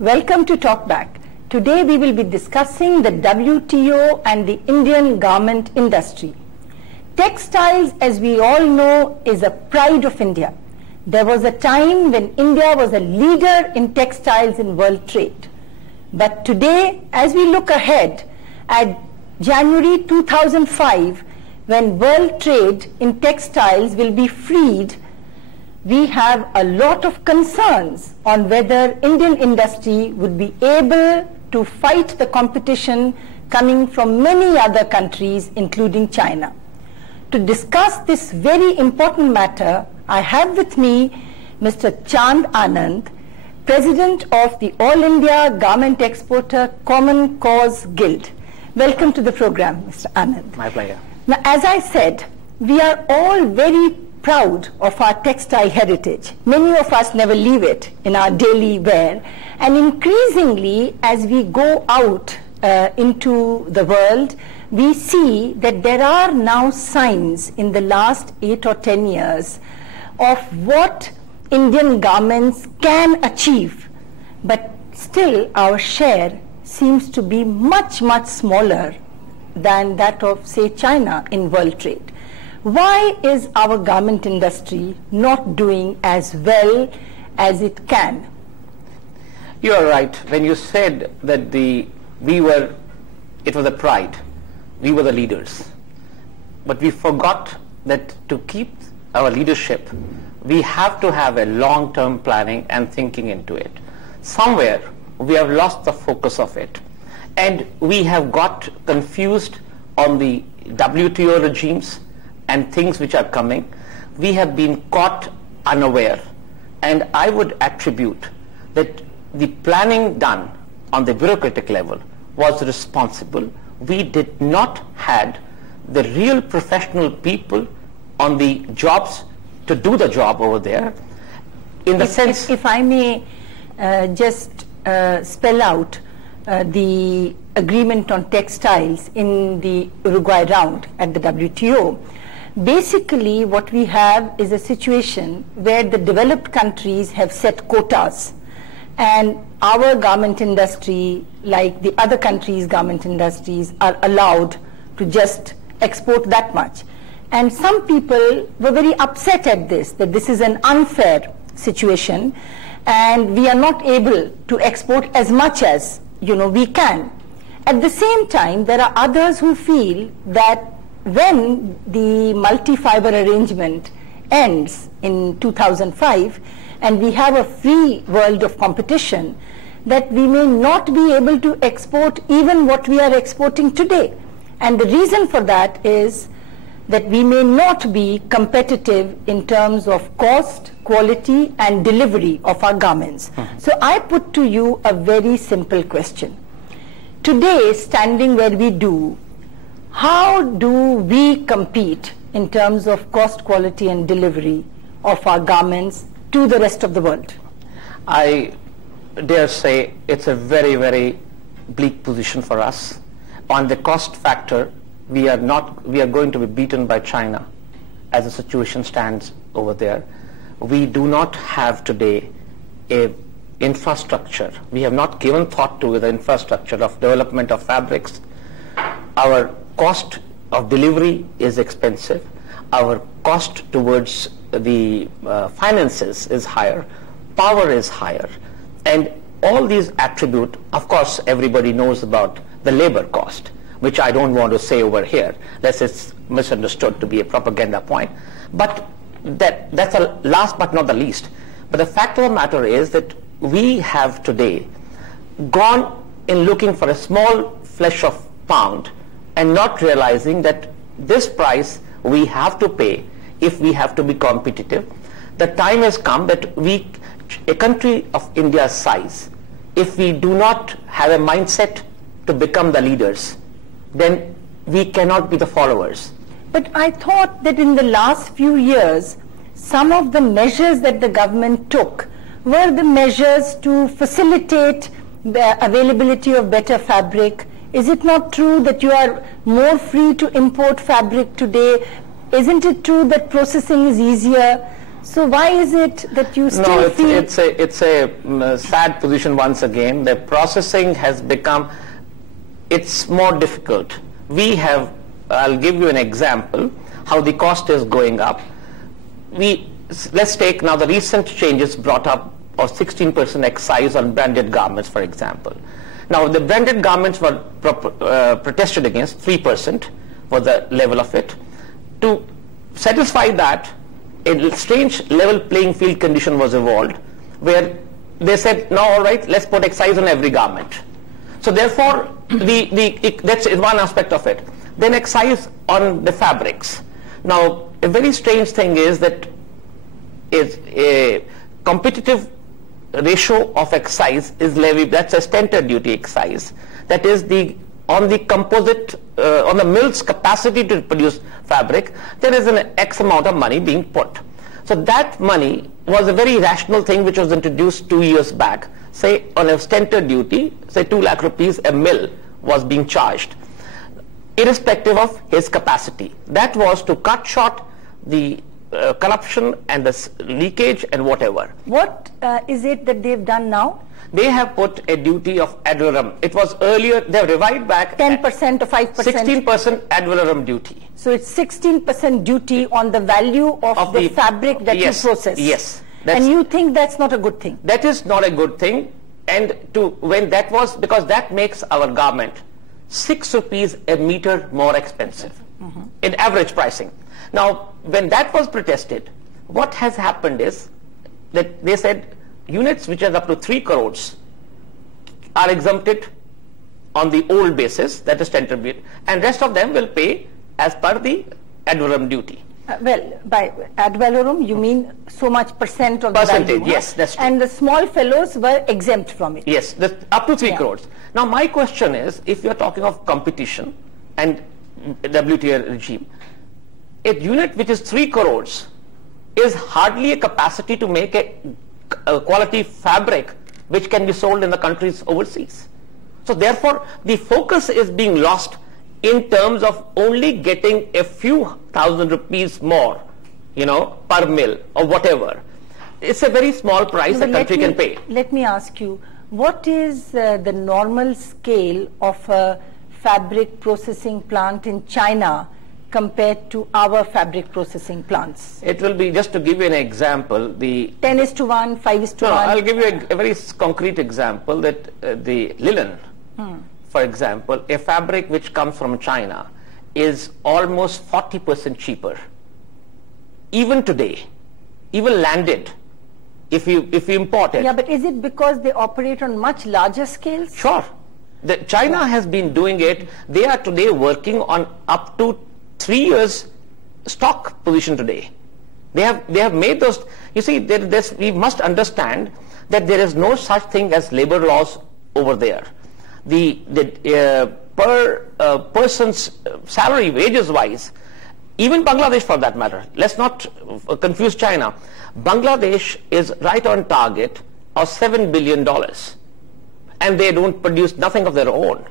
Welcome to Talkback. Today we will be discussing the WTO and the Indian garment industry. Textiles, as we all know, is a pride of India. There was a time when India was a leader in textiles in world trade. But today, as we look ahead at January 2005, when world trade in textiles will be freed, we have a lot of concerns on whether Indian industry would be able to fight the competition coming from many other countries, including China. To discuss this very important matter, I have with me Mr. Chand Anand, President of the All India Garment Exporter Common Cause Guild. Welcome to the program, Mr. Anand. My pleasure. Now, as I said, we are all very proud of our textile heritage. Many of us never leave it in our daily wear, and increasingly as we go out into the world, we see that there are now signs in the last 8 or 10 years of what Indian garments can achieve, but still our share seems to be much, much smaller than that of, say, China in world trade. Why is our garment industry not doing as well as it can? You are right. When you said that it was a pride, we were the leaders. But we forgot that to keep our leadership, we have to have a long-term planning and thinking into it. Somewhere we have lost the focus of it. And we have got confused on the WTO regimes and things which are coming. We have been caught unaware. And I would attribute that the planning done on the bureaucratic level was responsible. We did not have the real professional people on the jobs to do the job over there. In the sense, if I may just spell out the agreement on textiles in the Uruguay round at the WTO. Basically, what we have is a situation where the developed countries have set quotas, and our garment industry, like the other countries' garment industries, are allowed to just export that much. And some people were very upset at this, that this is an unfair situation, and we are not able to export as much as we can. At the same time, there are others who feel that when the multi-fiber arrangement ends in 2005 and we have a free world of competition, that we may not be able to export even what we are exporting today. And the reason for that is that we may not be competitive in terms of cost, quality, and delivery of our garments. So I put to you a very simple question. Today, standing where we do, how do we compete in terms of cost, quality, and delivery of our garments to the rest of the world? I dare say it's a very, very bleak position for us. On the cost factor, we are going to be beaten by China as the situation stands over there. We do not have today a infrastructure. We have not given thought to the infrastructure of development of fabrics. Our cost of delivery is expensive. Our cost towards the finances is higher. Power is higher. And all these attributes, of course, everybody knows about the labor cost, which I don't want to say over here, lest it's misunderstood to be a propaganda point. But that's a last but not the least. But the fact of the matter is that we have today gone in looking for a small flesh of pound and not realizing that this price we have to pay if we have to be competitive. The time has come that a country of India's size, if we do not have a mindset to become the leaders, then we cannot be the followers. But I thought that in the last few years, some of the measures that the government took were the measures to facilitate the availability of better fabric. Is it not true that you are more free to import fabric today? Isn't it true that processing is easier? So why is it that you still No, feel... it's a sad position once again. The processing has become, it's more difficult. We have, I'll give you an example, how the cost is going up. Let's take now the recent changes brought up of 16% excise on branded garments, for example. Now, the branded garments were protested against, 3% was the level of it. To satisfy that, a strange level playing field condition was evolved, where they said, no, all right, let's put excise on every garment. So therefore, that's one aspect of it. Then excise on the fabrics. Now, a very strange thing is that is a competitive ratio of excise is levied, that's a standard duty excise, that is on the composite, on the mill's capacity to produce fabric, there is an X amount of money being put. So that money was a very rational thing which was introduced 2 years back. Say on a standard duty, say 2 lakh rupees a mill was being charged, irrespective of his capacity. That was to cut short the corruption and the leakage and whatever. What is it that they've done now? They have put a duty of ad valorem. It was earlier, they have revived back 10% or 5%? 16% ad valorem duty. So it's 16% duty on the value of the fabric that you process. Yes. And you think that's not a good thing? That is not a good thing. And when that was, because that makes our garment 6 rupees a meter more expensive in average pricing. Now, when that was protested, what has happened is that they said units which are up to 3 crores are exempted on the old basis, that is standard rate, and rest of them will pay as per the ad valorem duty. Well, by ad valorem, you mean so much percent of the value? Yes, that's true. And the small fellows were exempt from it? Yes, up to 3 crores. Now, my question is, if you're talking of competition and WTO regime, a unit which is 3 crores is hardly a capacity to make a quality fabric which can be sold in the countries overseas. So therefore, the focus is being lost in terms of only getting a few thousand rupees more, per mill or whatever. It's a very small price the country can pay. Let me ask you, what is the normal scale of a fabric processing plant in China compared to our fabric processing plants? It will be, just to give you an example, the 10:1, 5:1. No, I'll give you a very concrete example, that the linen, for example, a fabric which comes from China is almost 40% cheaper. Even today, even landed, if you import it. Yeah, but is it because they operate on much larger scales? Sure. China has been doing it. They are today working on up to 3 years stock position today. They have made those. You see, we must understand that there is no such thing as labor laws over there. Per person's salary, wages wise, even Bangladesh for that matter, let's not confuse China. Bangladesh is right on target of $7 billion, and they don't produce nothing of their own.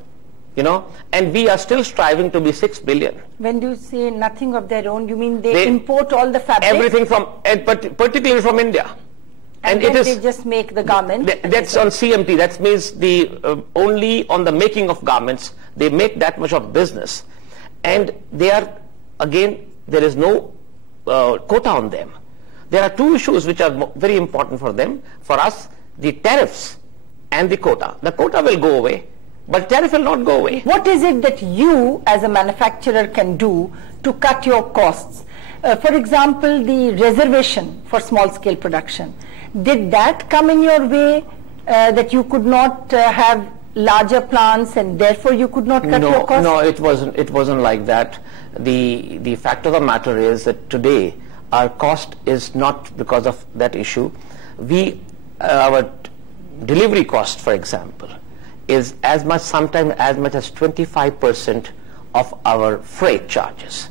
And we are still striving to be 6 billion. When you say nothing of their own, you mean they import all the fabric? Everything particularly from India. And then they just make the garment? That's on CMT. That means only on the making of garments, they make that much of business. And they are, again, there is no quota on them. There are 2 issues which are very important for them. For us, the tariffs and the quota. The quota will go away, but tariff will not go away. What is it that you as a manufacturer can do to cut your costs? For example, the reservation for small scale production. Did that come in your way, that you could not have larger plants and therefore you could not cut your costs? No, it wasn't like that. The fact of the matter is that today our cost is not because of that issue. Our delivery cost, for example, is sometimes as much as 25% of our freight charges.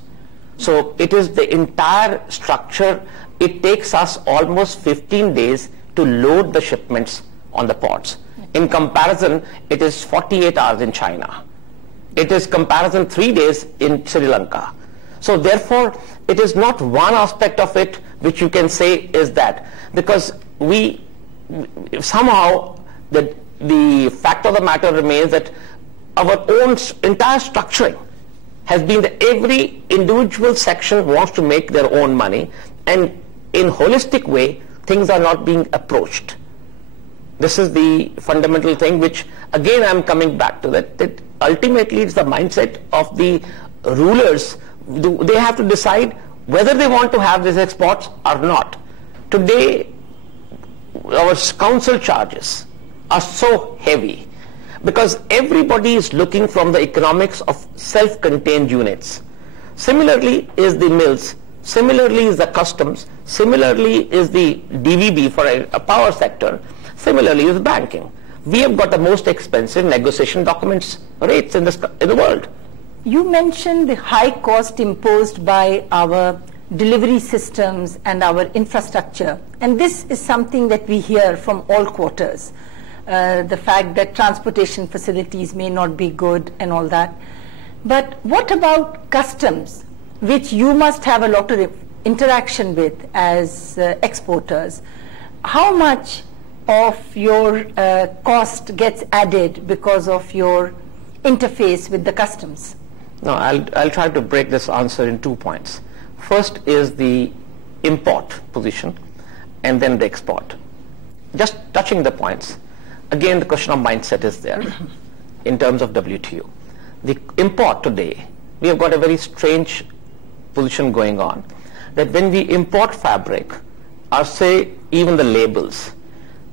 So it is the entire structure. It takes us almost 15 days to load the shipments on the ports. In comparison, it is 48 hours in China. It is comparison 3 days in Sri Lanka. So therefore, it is not one aspect of it which you can say is that, because we somehow the fact of the matter remains that our own entire structuring has been that every individual section wants to make their own money, and in holistic way things are not being approached. This is the fundamental thing, which again I'm coming back to that ultimately it's the mindset of the rulers. They have to decide whether they want to have these exports or not. Today our council charges are so heavy because everybody is looking from the economics of self-contained units. Similarly is the mills, similarly is the customs, similarly is the DVB for a power sector, similarly is banking. We have got the most expensive negotiation documents rates in the world. You mentioned the high cost imposed by our delivery systems and our infrastructure, and this is something that we hear from all quarters. The fact that transportation facilities may not be good and all that. But what about customs, which you must have a lot of interaction with as exporters? How much of your cost gets added because of your interface with the customs? No, I'll try to break this answer in 2 points. First is the import position and then the export. Just touching the points, again the question of mindset is there in terms of WTO. The import today, we have got a very strange position going on, that when we import fabric, or say even the labels,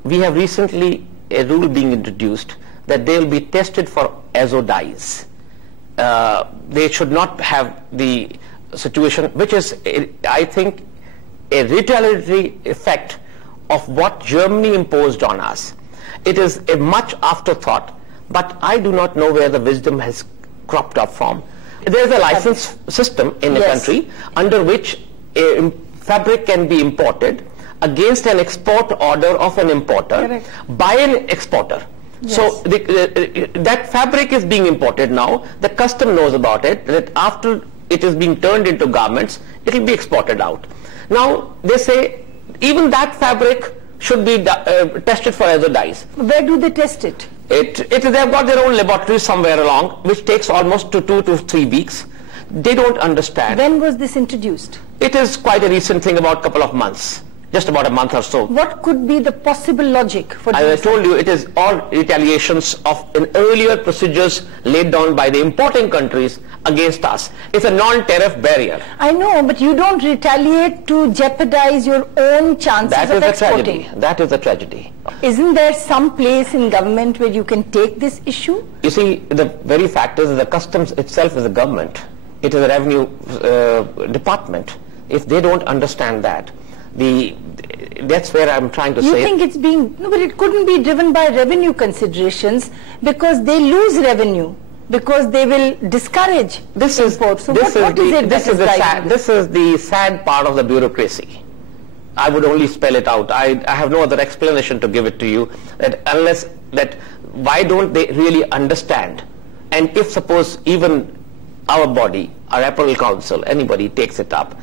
we have recently a rule being introduced that they will be tested for azo dyes. They should not have the situation, which is, I think, a retaliatory effect of what Germany imposed on us. It is a much afterthought, but I do not know where the wisdom has cropped up from. There is a license system in the country under which a fabric can be imported against an export order of an importer by an exporter. Yes. So that fabric is being imported now. The custom knows about it, that after it is being turned into garments, it will be exported out. Now they say even that fabric should be tested for azo dyes. Where do they test it? They have got their own laboratory somewhere along, which takes almost 2 to 3 weeks. They don't understand. When was this introduced? It is quite a recent thing, about a couple of months. Just about a month or so. What could be the possible logic for this? As I told you, it is all retaliations of an earlier procedures laid down by the importing countries against us. It's a non-tariff barrier. I know, but you don't retaliate to jeopardize your own chances of exporting. That is a tragedy. Isn't there some place in government where you can take this issue? You see, the very fact is that the customs itself is a government. It is a revenue department. If they don't understand that, that's where I'm trying to say. You think it's being, no, but it couldn't be driven by revenue considerations, because they lose revenue, because they will discourage imports. So what is it that is driving this? This is the sad part of the bureaucracy. I would only spell it out. I have no other explanation to give it to you, that unless that, why don't they really understand? And if suppose even our body, our Apparel Council, anybody takes it up,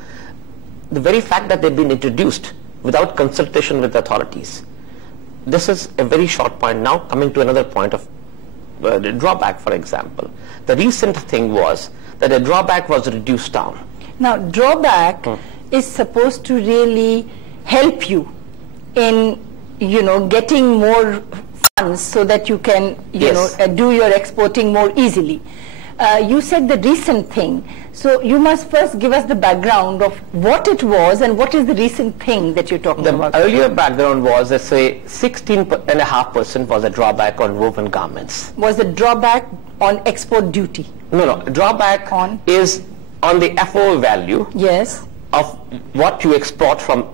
the very fact that they've been introduced without consultation with authorities. This is a very short point. Now coming to another point of the drawback, for example. The recent thing was that the drawback was reduced down. Now drawback is supposed to really help you in, getting more funds so that you can, do your exporting more easily. You said the recent thing, so you must first give us the background of what it was and what is the recent thing that you're talking about. The earlier background was, let's say, 16.5% was a drawback on woven garments. Was the drawback on export duty? No, drawback is on the FO value of what you export from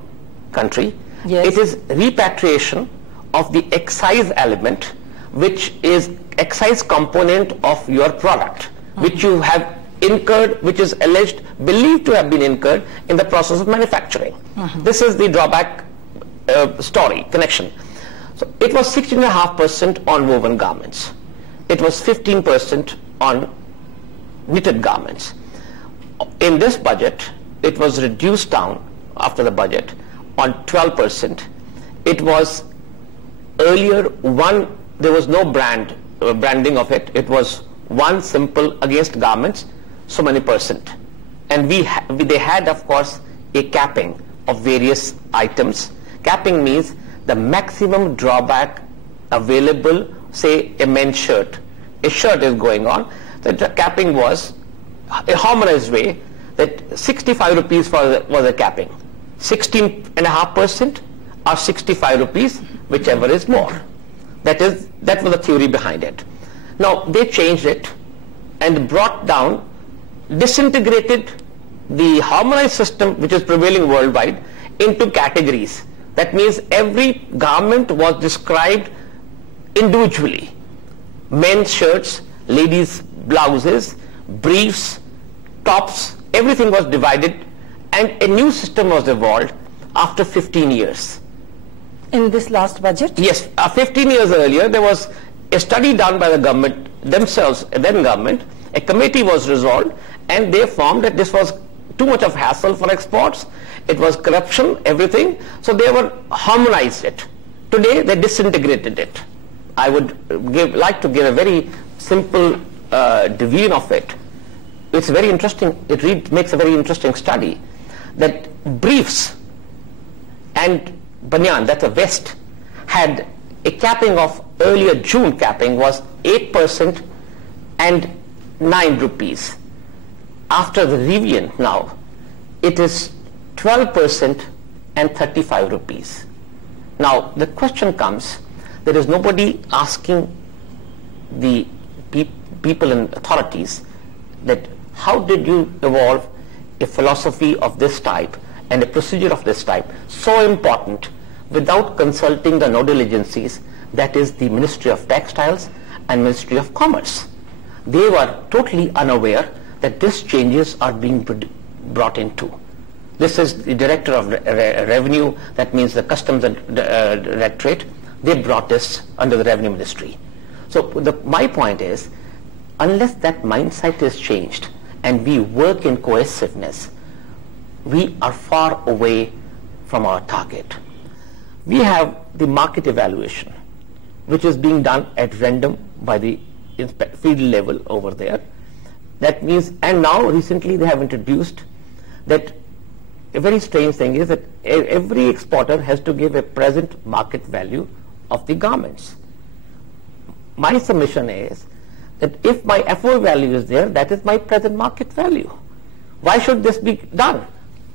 country. It is repatriation of the excise element, which is excise component of your product, which you have incurred, which is believed to have been incurred in the process of manufacturing. This is the drawback story, connection. So it was 16.5% on woven garments. It was 15% on knitted garments. in this budget, it was reduced down after the budget on 12%. It was earlier there was no branding of it. It was one simple against garments, so many percent. And they had, of course, a capping of various items. Capping means the maximum drawback available, say a men's shirt. A shirt is going on. The capping was a harmonized way that 65 rupees was the capping. 16.5% or 65 rupees, whichever is more. That was the theory behind it. Now they changed it and brought down, disintegrated the harmonized system which is prevailing worldwide into categories. That means every garment was described individually. Men's shirts, ladies' blouses, briefs, tops, everything was divided, and a new system was evolved after 15 years. In this last budget? Yes, 15 years earlier there was a study done by the government themselves, then government. A committee was resolved and they found that this was too much of hassle for exports. It was corruption, everything. So they were harmonized it. Today they disintegrated it. I would like to give a very simple division of it. It's very interesting. It makes a very interesting study that briefs and banyan, that's a vest, had a capping of earlier June capping was 8% and 9 rupees. After the revision now, it is 12% and 35 rupees. Now the question comes, there is nobody asking the people and authorities that how did you evolve a philosophy of this type and a procedure of this type so important without consulting the nodal agencies, that is the Ministry of Textiles and Ministry of Commerce. They were totally unaware that these changes are being brought into. This is the Director of Revenue, that means the Customs and Directorate. They brought this under the Revenue Ministry. So my point is, unless that mindset is changed and we work in cohesiveness, we are far away from our target. We have the market evaluation, which is being done at random by the field level over there. That means, and now recently they have introduced that a very strange thing is that every exporter has to give a present market value of the garments. My submission is that if my FO value is there, that is my present market value. Why should this be done?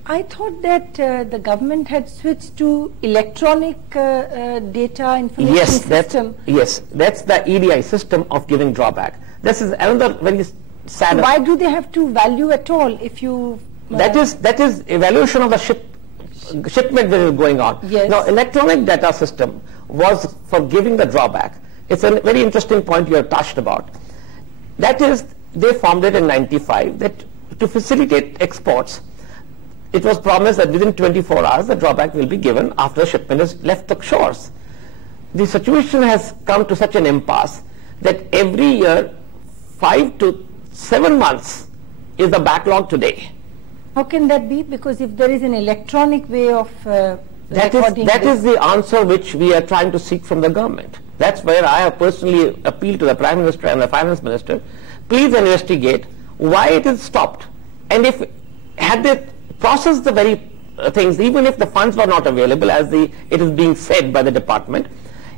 I thought that the government had switched to electronic data information system. Yes, that's the EDI system of giving drawback. This is another very sad. So why do they have to value at all if you... That is evaluation of the shipment that is going on. Yes. Now, electronic data system was for giving the drawback. It's a very interesting point you have touched about. That is, they formed it in 95 that to facilitate exports, it was promised that within 24 hours the drawback will be given after the shipment has left the shores. The situation has come to such an impasse that every year 5 to 7 months is the backlog today. How can that be? Because if there is an electronic way of that is the answer which we are trying to seek from the government. That's where I have personally appealed to the Prime Minister and the Finance Minister. Please investigate why it is stopped. And if had they processed the very things, even if the funds were not available as it is being said by the department,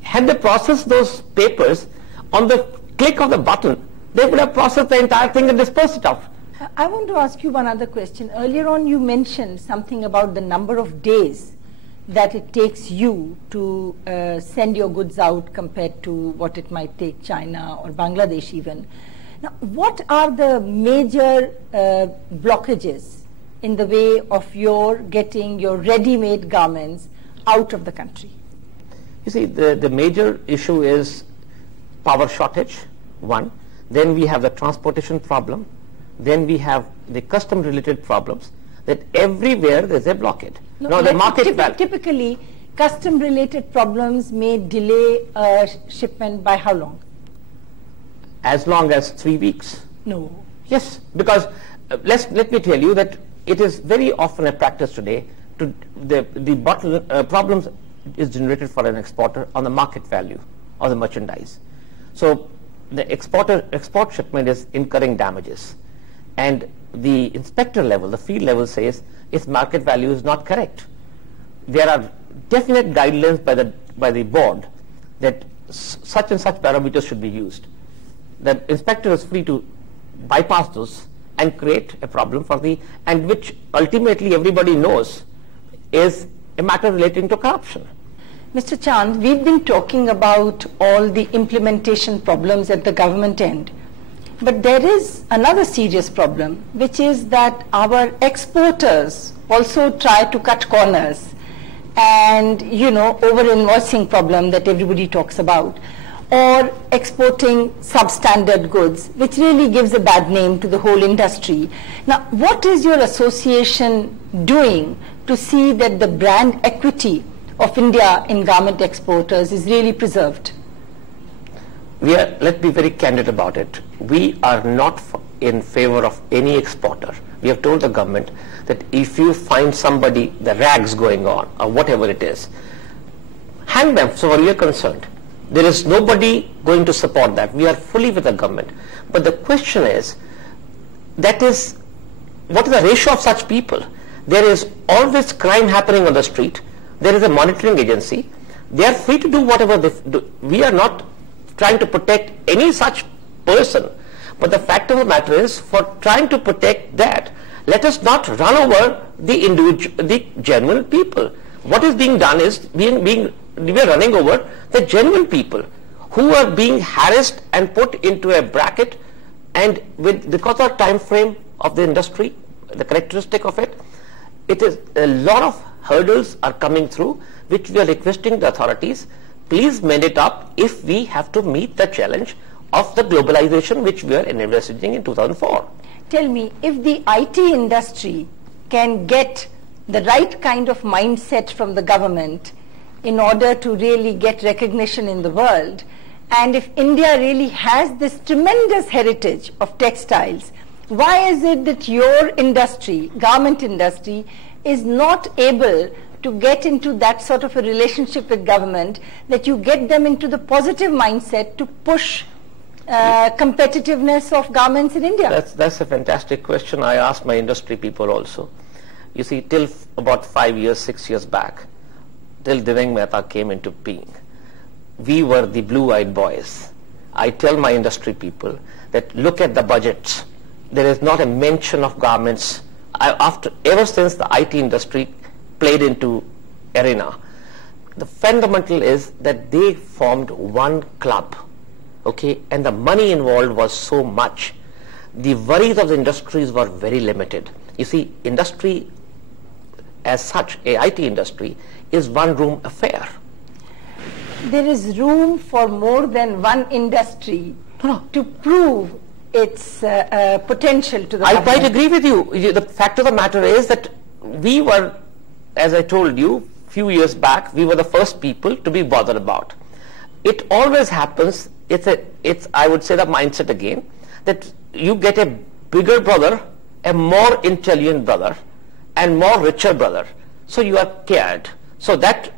had they processed those papers on the click of the button, they would have processed the entire thing and dispersed it off. I want to ask you one other question. Earlier on you mentioned something about the number of days that it takes you to send your goods out compared to what it might take China or Bangladesh even. Now, what are the major blockages in the way of your getting your ready-made garments out of the country? You see, the major issue is power shortage, one. Then we have the transportation problem. Then we have the custom-related problems, that everywhere there's a blockade. No, the market typically, custom-related problems may delay a shipment by how long? As long as 3 weeks. No. Yes, because let me tell you that it is very often a practice today to problems is generated for an exporter on the market value of the merchandise. So the export shipment is incurring damages, and the inspector level, the field level, says its market value is not correct. There are definite guidelines by the board that such and such parameters should be used. The inspector is free to bypass those and create a problem for and which ultimately everybody knows is a matter relating to corruption. Mr. Chand, we've been talking about all the implementation problems at the government end, but there is another serious problem, which is that our exporters also try to cut corners, and over-invoicing problem that everybody talks about, or exporting substandard goods, which really gives a bad name to the whole industry. Now, what is your association doing to see that the brand equity of India in garment exporters is really preserved? Let's be very candid about it. We are not in favor of any exporter. We have told the government that if you find somebody, the rags going on, or whatever it is, hang them, so far we are concerned. There is nobody going to support that. We are fully with the government. But the question is, what is the ratio of such people? There is always crime happening on the street. There is a monitoring agency. They are free to do whatever they do. We are not trying to protect any such person. But the fact of the matter is, for trying to protect that, let us not run over the genuine people. What is being done is we are running over the genuine people who are being harassed and put into a bracket, and because of the time frame of the industry, the characteristic of it, it is a lot of hurdles are coming through, which we are requesting the authorities, please mend it up if we have to meet the challenge of the globalization which we are envisaging in 2004. Tell me, if the IT industry can get the right kind of mindset from the government in order to really get recognition in the world, and if India really has this tremendous heritage of textiles, why is it that your industry, garment industry, is not able to get into that sort of a relationship with government, that you get them into the positive mindset to push competitiveness of garments in India? That's a fantastic question. I asked my industry people also. You see, till about 5 years, 6 years back, till Diveng Mehta came into being, we were the blue-eyed boys. I tell my industry people that look at the budgets. There is not a mention of garments. Ever since the IT industry played into arena, the fundamental is that they formed one club, okay, and the money involved was so much. The worries of the industries were very limited. You see, industry as such, a IT industry, is one room affair. There is room for more than one industry to prove its potential to the government. I quite agree with you. The fact of the matter is that we were, as I told you, few years back, we were the first people to be bothered about. It always happens, it's I would say the mindset again, that you get a bigger brother, a more intelligent brother, and more richer brother. So you are cared. So that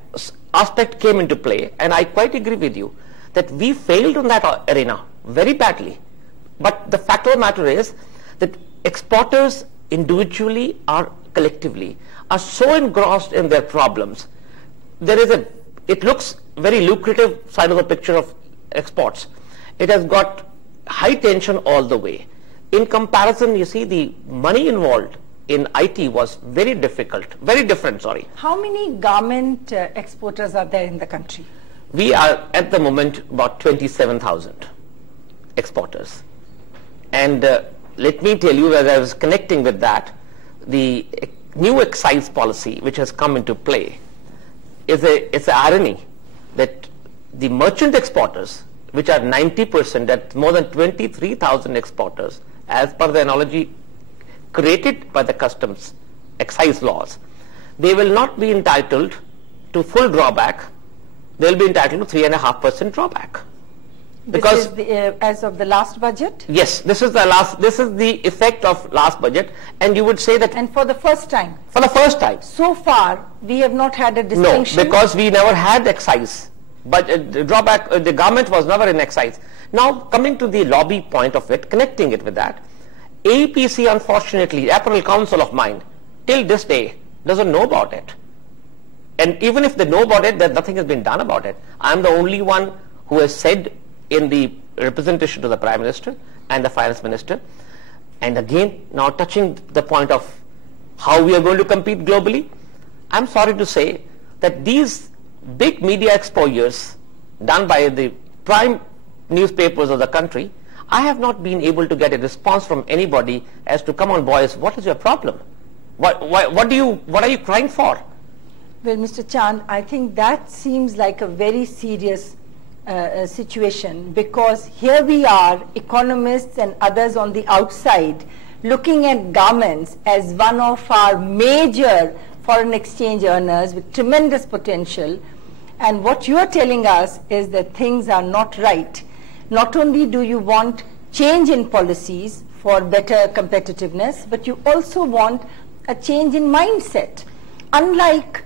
aspect came into play, and I quite agree with you that we failed in that arena very badly. But the fact of the matter is that exporters individually or collectively are so engrossed in their problems. It looks very lucrative side of the picture of exports. It has got high tension all the way. In comparison, you see, the money involved in IT was very different. How many garment exporters are there in the country? We are at the moment about 27,000 exporters. And let me tell you, as I was connecting with that, the new excise policy which has come into play it's an irony that the merchant exporters, which are 90%, that's more than 23,000 exporters, as per the analogy created by the customs excise laws, they will not be entitled to full drawback. They will be entitled to 3.5% drawback. Because this is as of the last budget? yes, this is the effect of last budget, and you would say that And for the first time? for the first time. So far, we have not had a No, distinction? because we never had excise. But the drawback, the government was never in excise. Now, coming to the lobby point of it, connecting it with that, APC, unfortunately, Apparel Council of Mine, till this day, doesn't know about it. And even if they know about it, that nothing has been done about it. I'm the only one who has said in the representation to the Prime Minister and the Finance Minister. And again, now touching the point of how we are going to compete globally, I'm sorry to say that these big media exposures done by the prime newspapers of the country, I have not been able to get a response from anybody as to, come on boys, what is your problem? What are you crying for? Well, Mr. Chand, I think that seems like a very serious situation, because here we are, economists and others on the outside, looking at garments as one of our major foreign exchange earners with tremendous potential, and what you are telling us is that things are not right. Not only do you want change in policies for better competitiveness, but you also want a change in mindset. Unlike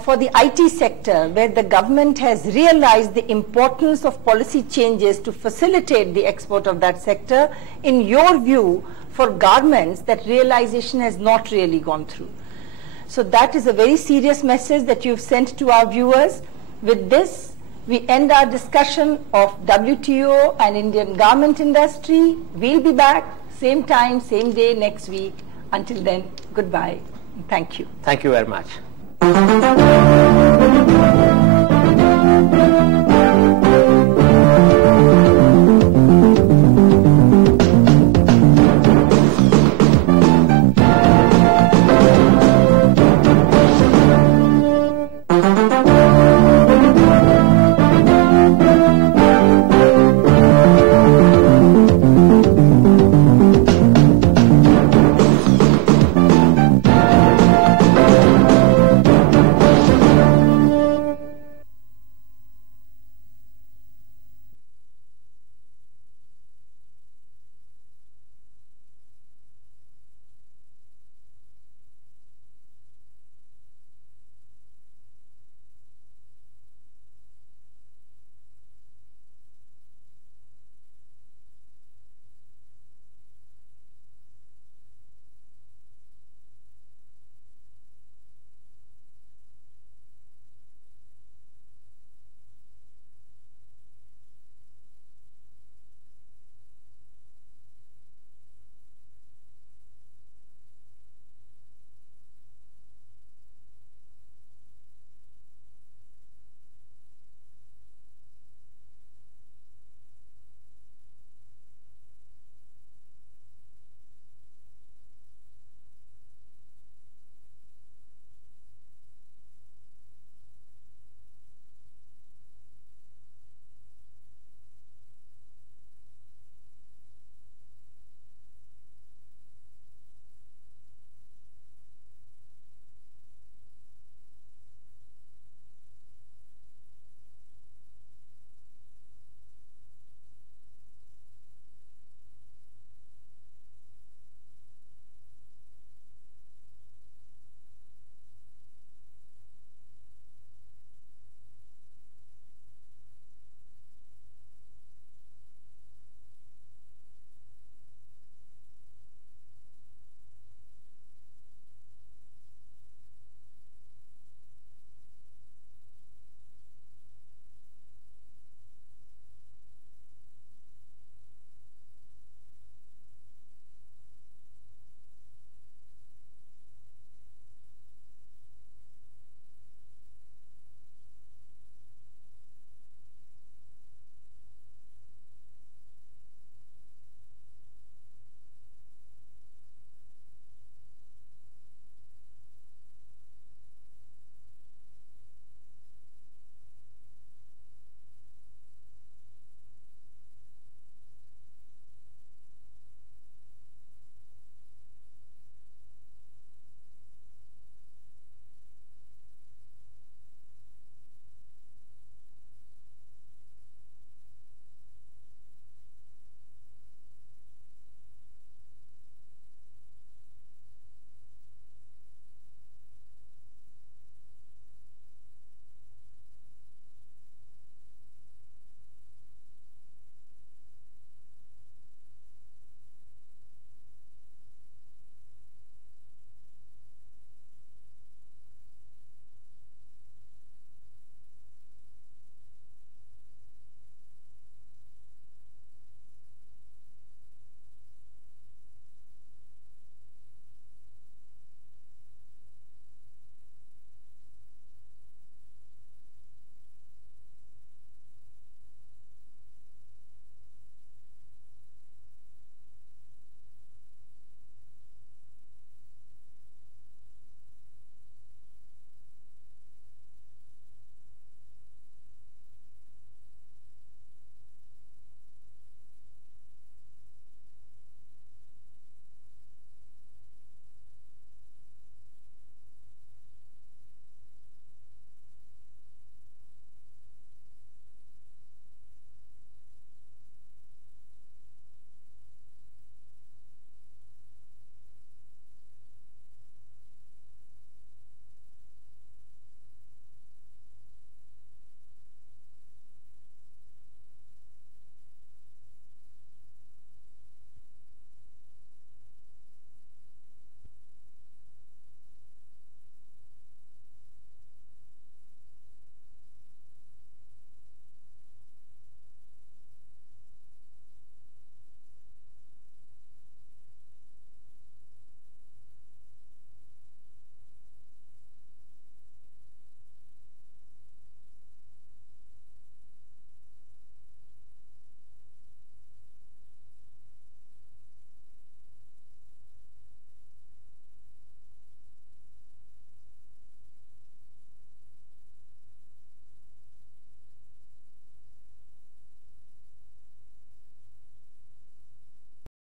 for the IT sector, where the government has realized the importance of policy changes to facilitate the export of that sector, in your view, for garments, that realization has not really gone through. So that is a very serious message that you've sent to our viewers. With this, we end our discussion of WTO and Indian garment industry. We'll be back same time, same day next week. Until then, goodbye. Thank you. Thank you very much.